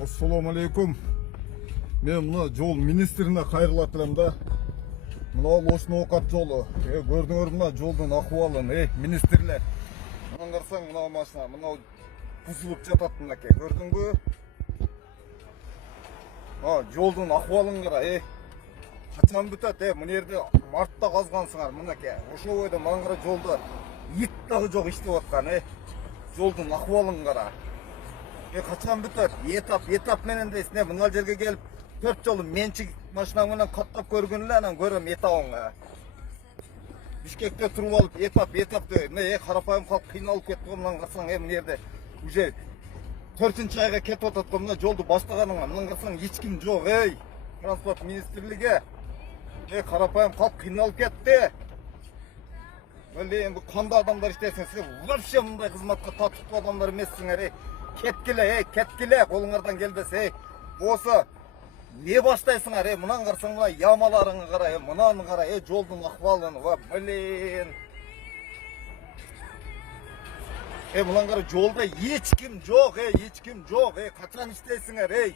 Ассаламу алейкум. Мен мына жол министріне кайрылатырам да. Мына Лошно Окат жолу. Көрдүңөр мына жолдун акыбалын, министрлер. Мына карасаң мына машина, мына бузулуп жатат мынакей. Көрдүңбү? Жолдун акыбалын кара, Качан бүтөт, мына жерде мартта казгансыңар мынакей. Ошол бойдо мына кара жолдо ит дагы жок иштеп аткан, Жолдун акыбалын кара. Качан бүтөт? Этап менен дейсиң, мына жерге келип 4 жолу менчик машина менен каттап көргөн эле, анан көрөм этабыңа. Бишкекте туруп алып этап деп, карапайым калк кыйналып кетти го, мына карасаң, мына жерде уже 4-чы айга кетип атат го, мына жолду баштаганыңа, мына карасаң эч ким жок, Транспорт министрлиги. Карапайым калк кыйналып кетти. Эми кандай адамдар иштесиң, сиз вообще мындай кызматка татыктуу адамдар эмессиңер, кеткиле, колуңардан келбесе, болсо не баштайсыңар, мынаны карасаң, мына ямаларыңы кара, мынаны кара, жолдун акыбалын, мынаны кара, жолдо эч ким жок, качан иштейсиңер,